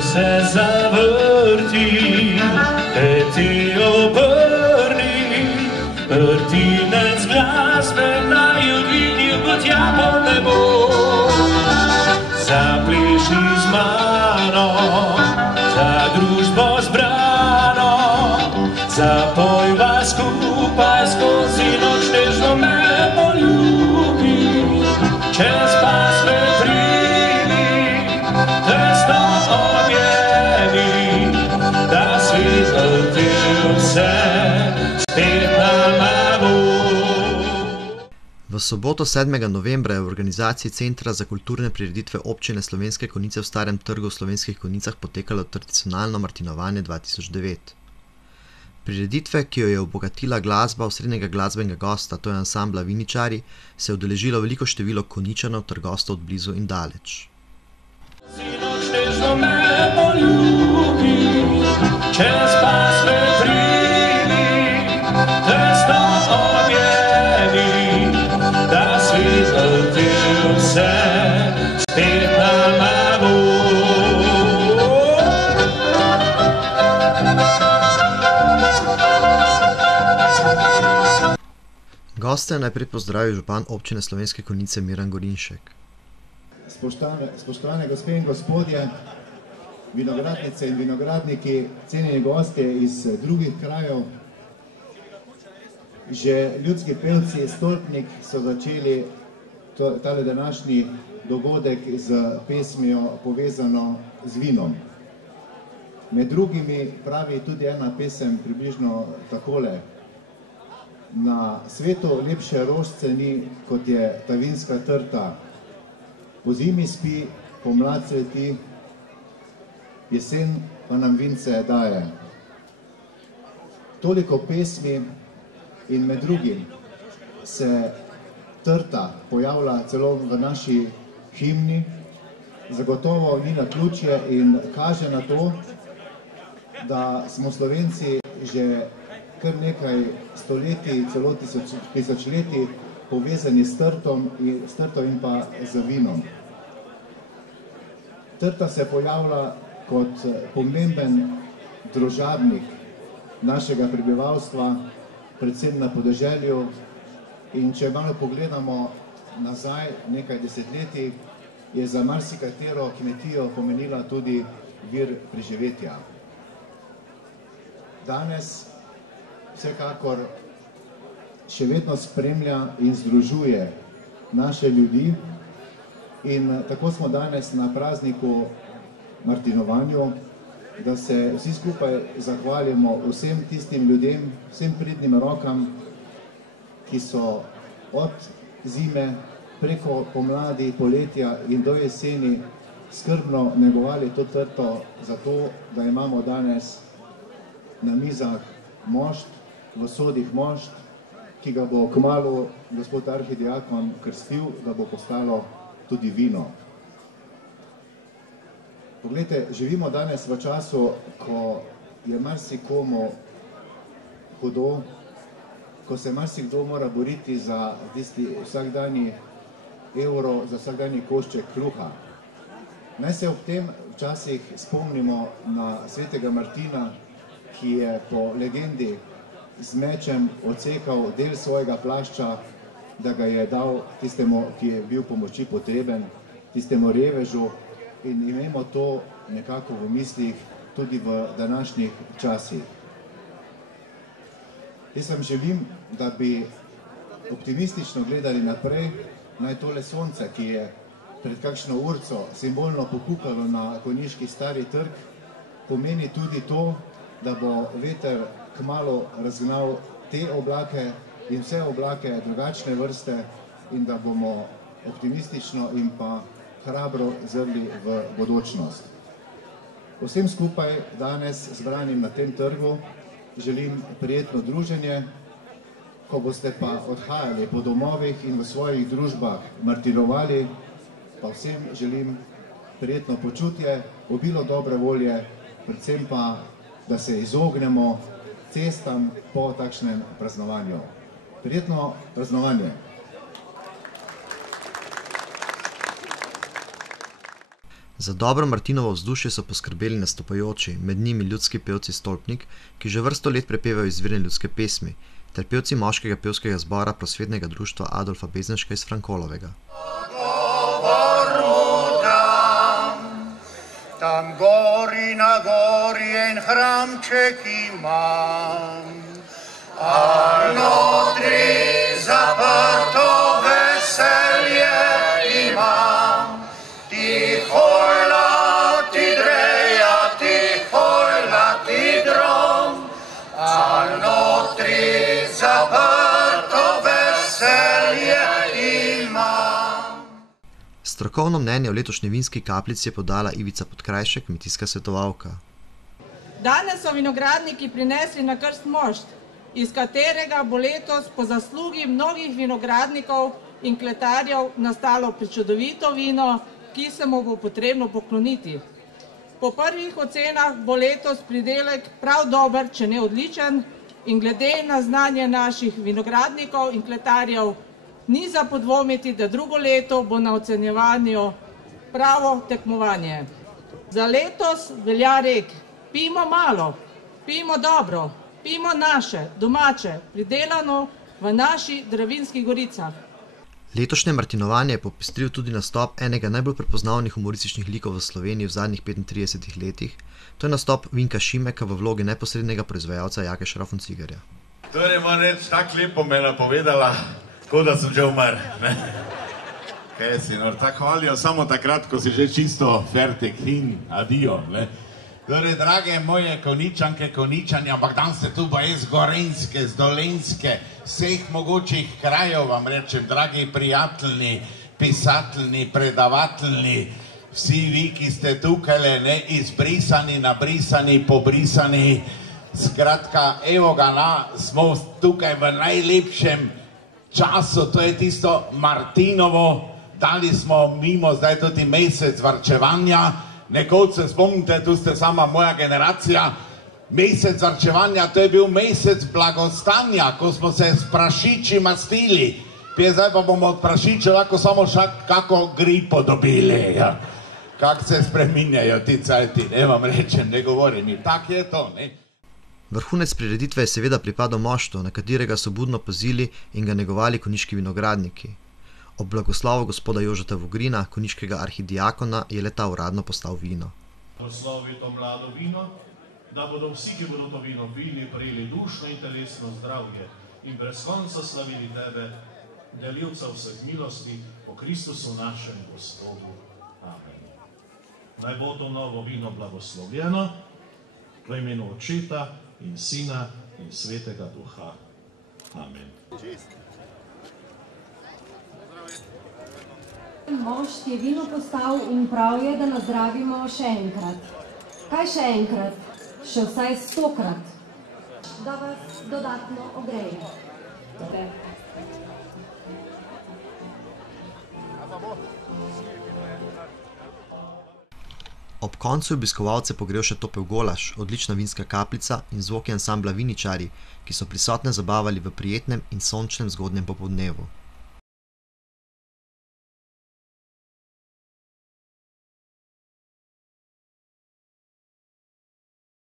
se zavrti, ti obrni, vrtinec glasbe naj odvidi v tja po nebo. Zapliši z mano, za družbo zbrano, zapojva skupaj skozi noč, nežno me poljubi, čez pas me primi, tesno objemi, da svet vrti vse spet nama bo. V soboto 7. novembra je v organizaciji Centra za kulturne prireditve občine Slovenske Konjice v Starem trgu v Slovenskih Konjicah potekalo tradicionalno Martinovanje 2009. Prireditve, ki jo je obogatila glasba osrednjega glasbenega gosta, to je ansambla Viničari, se je udeležilo veliko število Konjičanov ter gostov od blizu in daleč. Goste je najprej pozdravil župan občine Slovenske Konjice Miran Gorinšek. Spoštovane gospe in gospodje, vinogradnice in vinogradniki, cenjeni gostje iz drugih krajev. Že ljudski pevci Stolpnik so začeli tale današnji dogodek z pesmijo povezano z vinom. Med drugimi pravi tudi ena pesem približno takole: na svetu lepše rožce ni, kot je ta vinska trta. Po zimi spi, pomlad cveti, jesen pa nam vince daje. Toliko pesmi in med drugim se trta pojavlja celo v naši himni, zagotovo ni naključje in kaže na to, da smo Slovenci že kar nekaj stoletij, celo tisočletij povezani s trto in pa z vinom. Trta se pojavlja kot pomemben družabnik našega prebivalstva, predvsem na podeželju, in če malo pogledamo nazaj nekaj desetletij, je za marsikatero kmetijo pomenila tudi vir preživetja. Danes vsekakor še vedno spremlja in združuje naše ljudi in tako smo danes na prazniku Martinovanju, da se vsi skupaj zahvalimo vsem tistim ljudem, vsem pridnim rokam, ki so od zime preko pomladi, poletja in do jeseni skrbno negovali to trto zato, da imamo danes na mizah mošt, v sodih mošt, ki ga bo kmalu gospod arhidiakon krstil, da bo postalo tudi vino. Poglejte, živimo danes v času, ko je marsikomu hudo, ko se marsikdo mora boriti za tisti vsakdanji evro, za vsakdanji košček kruha. Naj se ob tem včasih spomnimo na svetega Martina, ki je po legendi z mečem odsekal del svojega plašča, da ga je dal tistemu, ki je bil pomoči potreben, tistemu revežu, in imamo to nekako v mislih tudi v današnjih časih. Jaz vam želim, da bi optimistično gledali naprej, naj tole sonce, ki je pred kakšno urco simbolno pokukalo na konjiški Stari trg, pomeni tudi to, da bo veter kmalu razgnal te oblake in vse oblake drugačne vrste in da bomo optimistično in pa hrabro zrli v bodočnost. Vsem skupaj danes zbranim na tem trgu želim prijetno druženje, ko boste pa odhajali po domovih in v svojih družbah martinovali, pa vsem želim prijetno počutje, obilo dobre volje, predvsem pa, da se izognemo cestam po takšnem praznovanju. Prijetno praznovanje! Za dobro martinovo vzdušje so poskrbeli nastopajoči, med njimi ljudski pevci Stolpnik, ki že vrsto let prepevajo izvirne ljudske pesmi, ter pevci moškega pevskega zbora Prosvetnega društva Adolfa Beznežka iz Frankolovega. Tam gori na gori en hramček imam, a notri zaprto veselje imam. Ti hojla, ti dreja, ti hojla, ti drom, a notri zaprto veselje imam. Strokovno mnenje o letošnji vinski kapljici je podala Ivica Podkrajšek, kmetijska svetovalka. Danes so vinogradniki prinesli na krst mošt, iz katerega bo letos po zaslugi mnogih vinogradnikov in kletarjev nastalo prečudovito vino, ki se mu bo potrebno pokloniti. Po prvih ocenah bo letos pridelek prav dober, če ne odličen, in glede na znanje naših vinogradnikov in kletarjev ni za podvomiti, da drugo leto bo na ocenjevanju pravo tekmovanje. Za letos velja rek: pijmo malo, pijmo dobro, pijmo naše, domače, pridelano v naših Dravinjskih goricah. Letošnje martinovanje je popestril tudi nastop enega najbolj prepoznavnih humorističnih likov v Sloveniji v zadnjih 35 letih. To je nastop Vinka Šimeka v vlogi neposrednega proizvajalca Jake Šrafoncigerja. Torej, moram reči, tako lepo me je napovedala, kot da sem že umrl. Kaj si, tako hvalijo samo takrat, ko si že čisto fertik in adijo. Torej, drage moje Konjičanke, Konjičani, ampak dan ste tu pa iz Gorenjske, z Dolenjske, vseh mogočih krajev vam rečem, dragi prijatelji, pisatelji, predavatelji, vsi vi, ki ste tukaj, ne, izbrisani, nabrisani, pobrisani, skratka, evo ga, smo tukaj v najlepšem času, to je tisto Martinovo, dali smo mimo zdaj tudi mesec varčevanja. Nekoč se spomnite, tu ste sama moja generacija, mesec varčevanja, to je bil mesec blagostanja, ko smo se s prašiči mastili, zdaj pa bomo od prašiča lahko samo kako gripo dobili. Ja. Kako se spreminjajo ti cajti, ne vam rečem, ne govorim, in tak je to, ne. Vrhunec prireditve je seveda pripadal moštu, na katerega so budno pazili in ga negovali konjiški vinogradniki. Ob blagoslovu gospoda Jožeta Vogrina, konjiškega arhidiakona, je le-ta uradno postal vino. Blagoslovi to mlado vino, da bodo vsi, ki bodo to vino pili, prejeli dušno in telesno zdravje in brez konca slavili tebe, delivca vseh milosti, po Kristusu našem Gospodu. Amen. Naj bo to novo vino blagoslovljeno v imenu Očeta in Sina in Svetega Duha. Amen. Mošt je vino postal in prav je, da nazdravimo še enkrat. Kaj še enkrat? Še vsaj 100-krat. Da vas dodatno ogreje. Ob koncu je obiskovalce pogrel še topel golaž, odlična vinska kapljica in zvoki ansambla Viničarji, ki so prisotne zabavali v prijetnem in sončnem zgodnjem popoldnevu.